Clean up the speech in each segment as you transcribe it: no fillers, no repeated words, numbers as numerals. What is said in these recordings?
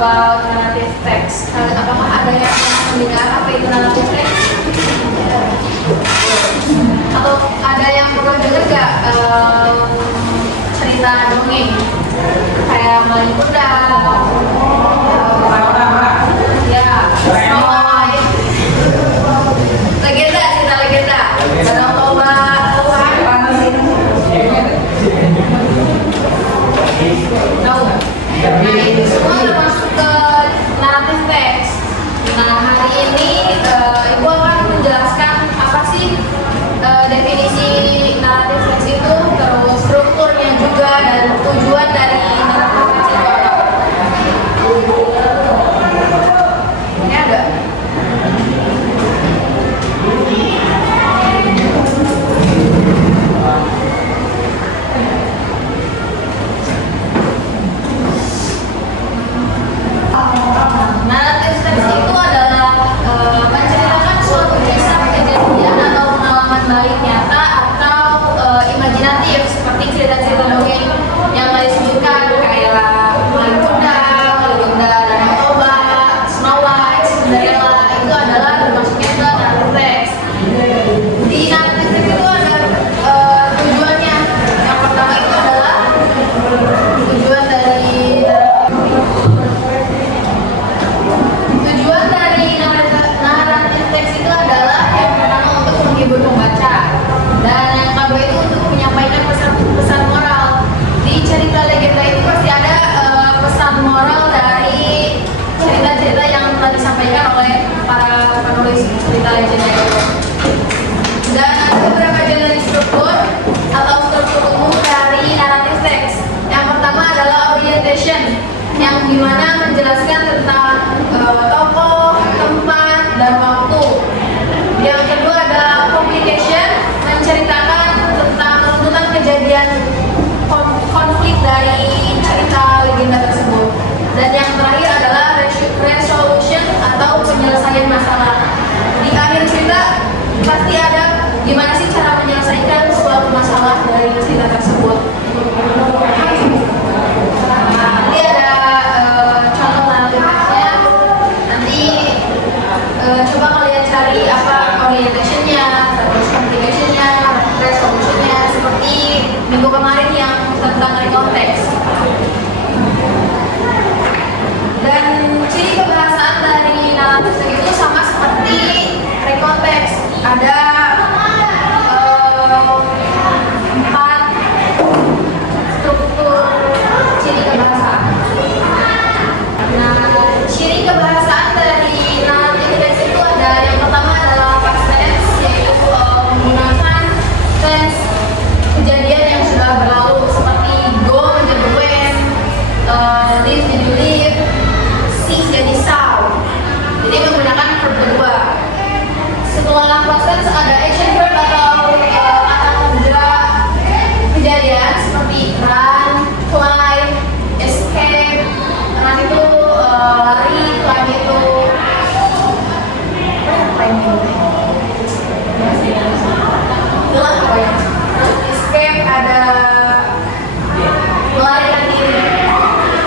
about narrative text. Apakah ada yang mendengar apa itu narrative text? Atau ada yang pernah dengar nggak cerita dongeng kayak Malin Kundang, ya, Snow White, legenda, cerita legenda, Danau Toba, tahu nggak? Nah itu semua termasuk ke narrative text. Nah hari ini Ibu akan menjelaskan apa sih definisi narrative text itu, terus strukturnya juga, dan tujuan dari narrative text itu apa. Ini ada. Narrative text itu adalah menceritakan suatu kisah, kejadian, atau pengalaman baik nyata atau imajinatif, seperti cerita-cerita dongeng yang tadi sebutkan kayak Malin Kundang, legenda Danau Toba, Snow White, Cinderella. Itu adalah termasuknya ke narrative text. Di narrative text itu ada tujuannya. Yang pertama itu adalah tujuan dari narrative text itu adalah yang pertama untuk menghibur pembaca, dan yang kedua itu untuk menyampaikan pesan moral. Di cerita legenda itu pasti ada pesan moral dari cerita-cerita yang telah disampaikan oleh para penulis cerita legenda itu. Dan ada beberapa jenis struktur atau struktur umum dari narrative text. Yang pertama adalah orientation, yang dimana menjelaskan tentang tokoh, tempat, dan waktu. Yang kedua adalah complication, menceritakan tentang runtutan kejadian konflik dari cerita legenda tersebut. Dan yang terakhir adalah resolution atau penyelesaian masalah. Di akhir cerita pasti ada gimana sih cara menyelesaikan suatu masalah dari cerita tersebut. Nanti ada contoh narrative text-nya. Nanti coba kalian cari apa orientation-nya, terus complication-nya, resolution-nya, seperti minggu kemarin yang tentang rekonteks. Dan ciri kebahasaan dari narrative text itu sama seperti rekonteks. Ada 4 struktur ciri kebahasaan. Nah, ciri kebahasaan dari narrative text itu ada, yang pertama adalah past tense, yaitu menggunakan tense kejadian yang sudah berlalu, seperti go menjadi went, live jadi live, sing jadi saw. Jadi menggunakan verb kedua. Setelah past tense ada action verb atau kata kerja kejadian, seperti run, climb, escape. Run itu lari, climb itu itulah pokoknya. Escape ada melarikan diri.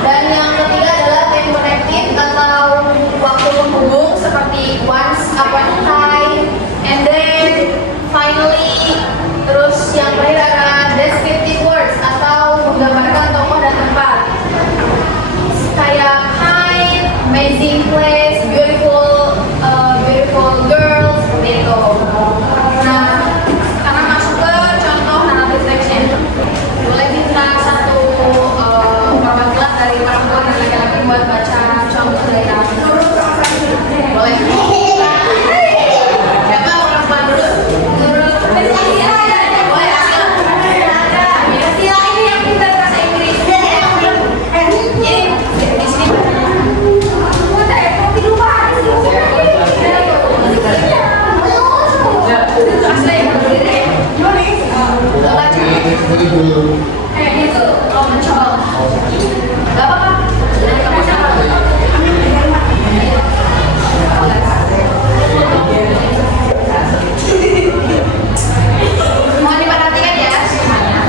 Dan yang ketiga adalah time connected atau waktu penghubung, seperti once upon a time, and then, finally. Terus yang terakhir ada descriptive words atau menggambarkan tokoh dan tempat, kayak kind, amazing place, beautiful girl, seperti itu. Nah, karena masuk ke contoh narrative text-nya, boleh minta satu perwakilan dari perempuan dan laki-laki buat baca contoh dari narrative text. Boleh? Siapa perempuan dulu? Boleh, Sila ini yang pintar bahasa Inggris. Jadi di sini kayak gitu, kalau mencoba gak apa-apa. Dari kamu siapa? Mohon diperhatikan ya semuanya.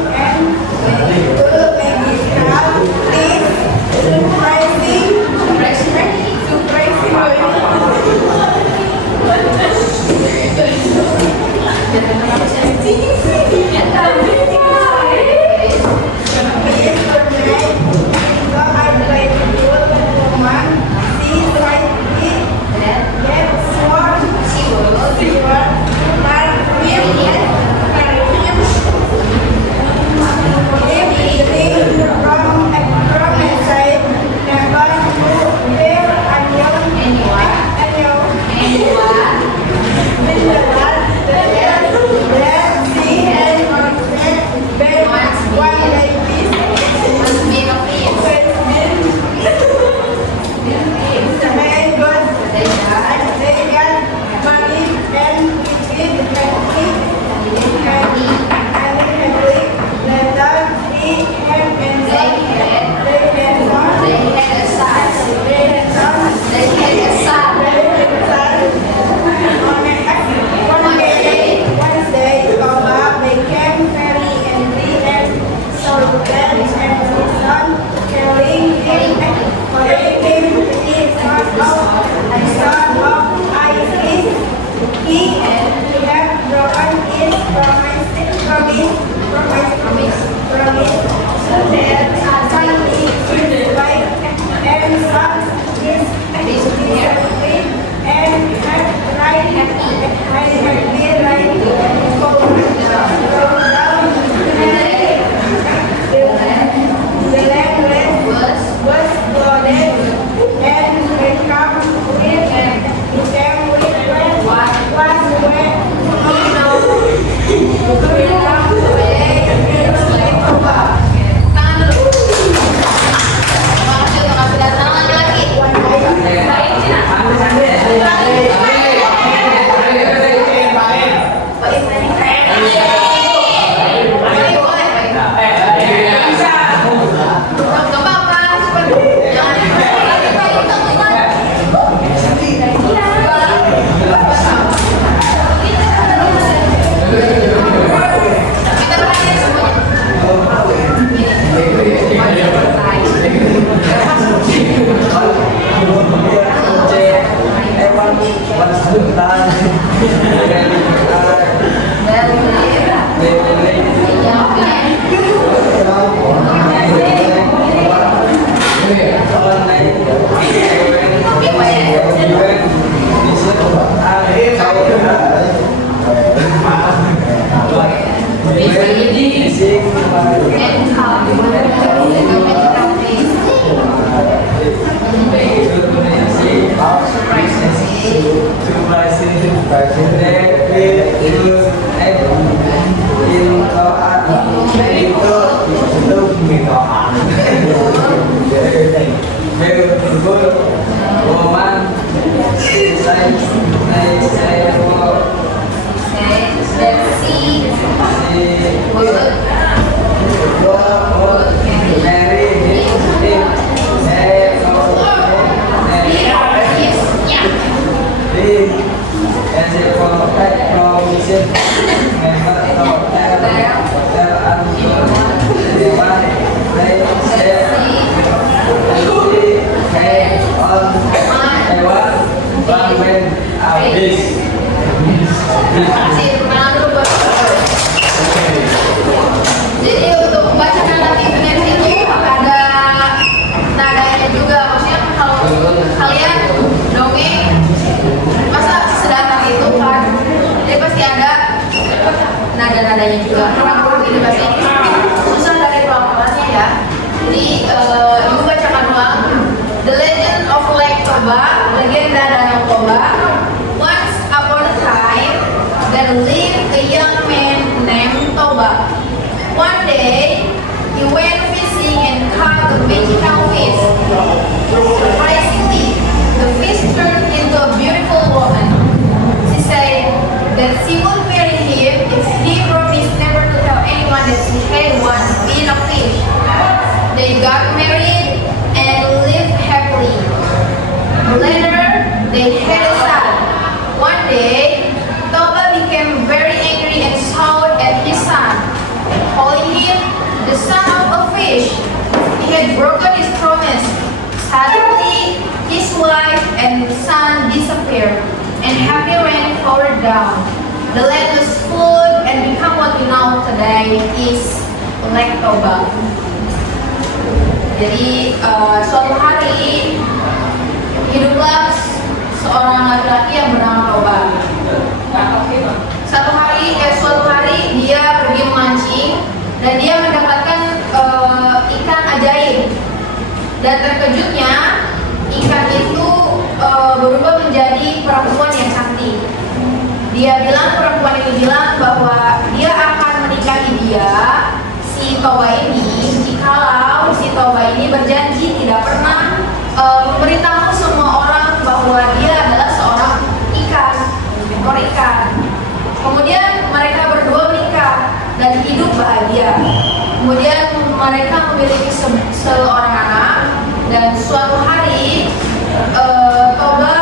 and the magical is Jadi untuk membacakan nanti itu ada nadanya juga. Maksudnya kalau kalian dongeng masa sederhana itu kan, jadi pasti ada nada-nadanya juga. Karena kalau ini bahasa Inggris susah dari pelafalannya ya. Jadi ibu bacakan ulang. The Legend of Lake Toba, legenda Danau Toba. Once upon a time, there lived a young man named Toba. One day, he went fishing and caught a magical fish. Surprisingly, the fish turned into a beautiful woman. She said that she would marry him if he promised never to tell anyone that she had once been a fish. They got married and lived happily. Later, they had a son. One day, Toba became very angry and shouted at his son, calling him the son of a fish. He had broken his promise. Suddenly, his wife and son disappeared, and heavy rain poured down. The land was flooded and become what we know today is Lake Toba. Jadi suatu hari hiduplah seorang laki-laki yang bernama Toba. Suatu hari dia pergi memancing dan dia mendapatkan ikan ajaib. Dan terkejutnya ikan itu berubah menjadi perempuan yang cantik. Perempuan itu bilang bahwa dia akan menikahi si Toba ini, jikalau si Toba ini berjanji tidak pernah memberitahu semua orang bahwa dia adalah seorang ekor ikan. Kemudian mereka berdua menikah dan hidup bahagia. Kemudian mereka memiliki seorang anak, dan suatu hari Toba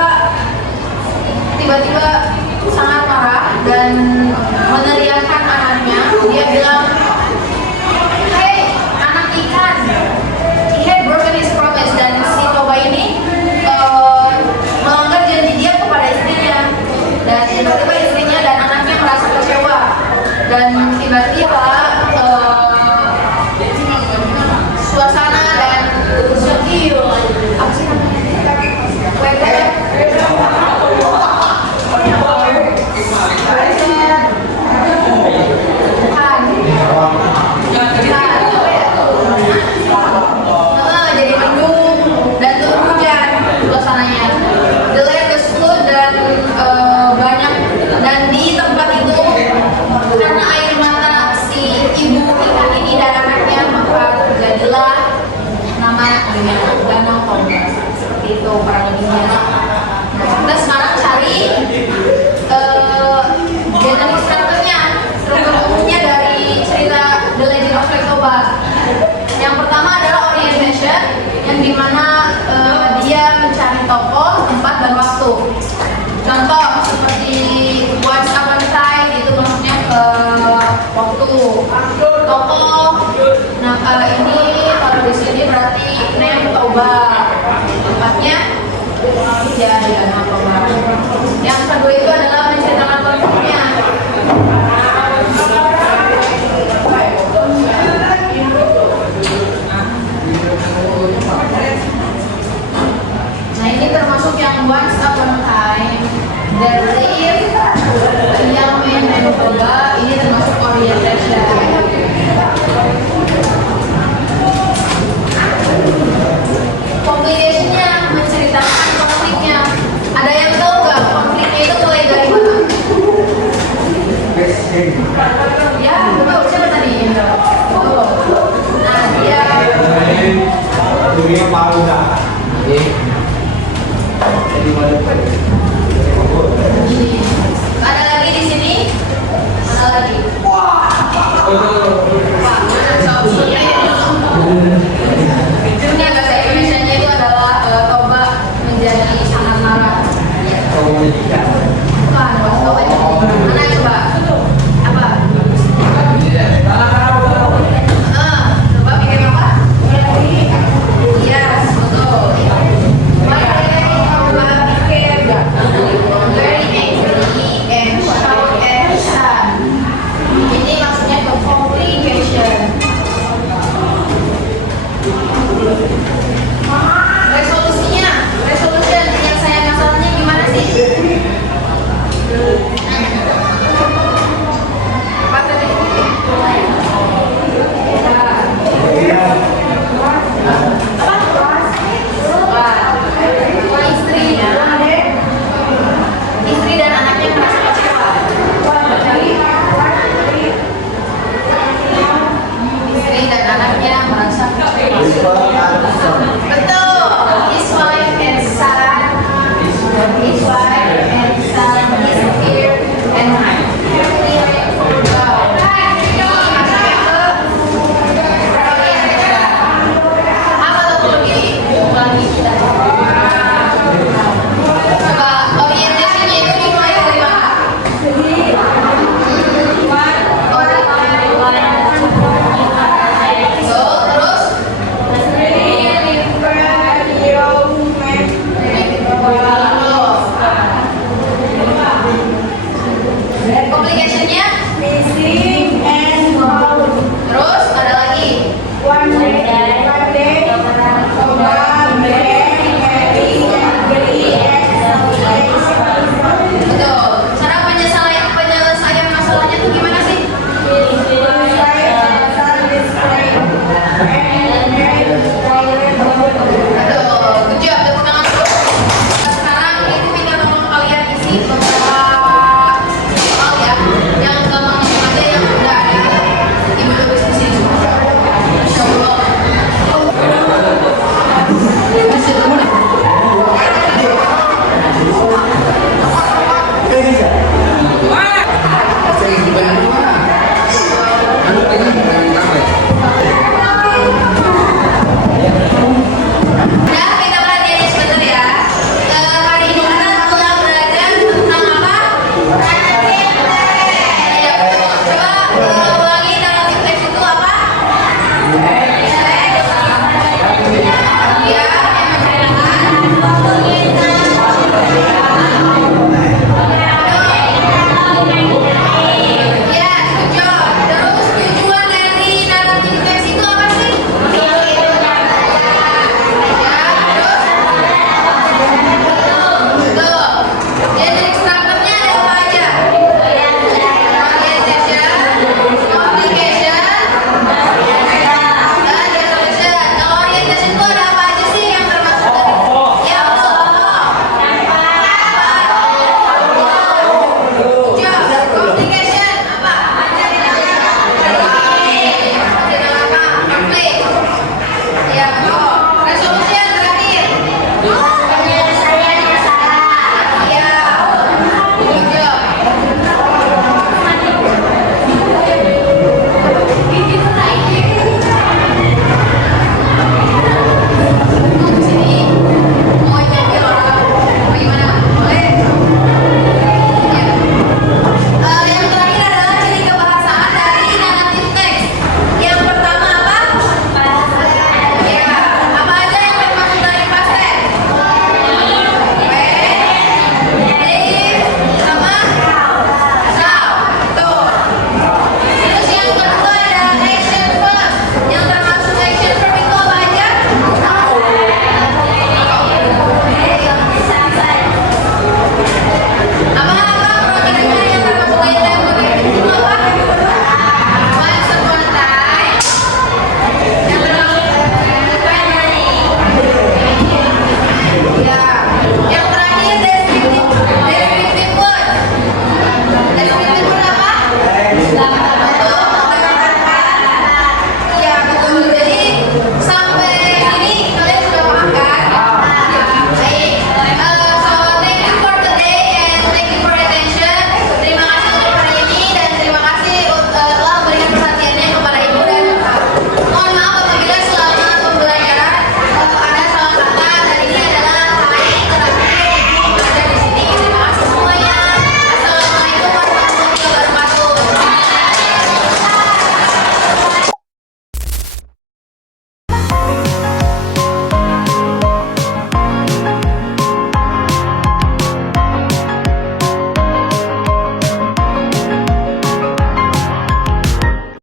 tiba-tiba sangat marah dan meneriakkan anaknya. Dia bilang, "Hei, anak ikan!" He had broken his promise, dan si Toba ini melanggar janji dia kepada istrinya. Dan tiba-tiba istrinya dan anaknya merasa kecewa. Dan tiba-tiba suasana dan apa sih namanya? Jadi mendung dan turun hujan suasananya. The land was flood dan banyak, dan di tempat itu karena air mata si ibu ikan ini dan anaknya, maka terjadilah nama Danau Toba. Seperti itu kurang lebihnya. Nah, kita sekarang cari genetik struktur umumnya dari cerita The Legend of Lake Toba. Yang pertama adalah orientation, yang dimana dia mencari tokoh, tempat, dan waktu. Contoh seperti Once Upon a Time, itu maksudnya ke waktu. Tokoh, nah ini kalau di sini berarti name Toba, tempatnya ya di Danau Toba. Yang kedua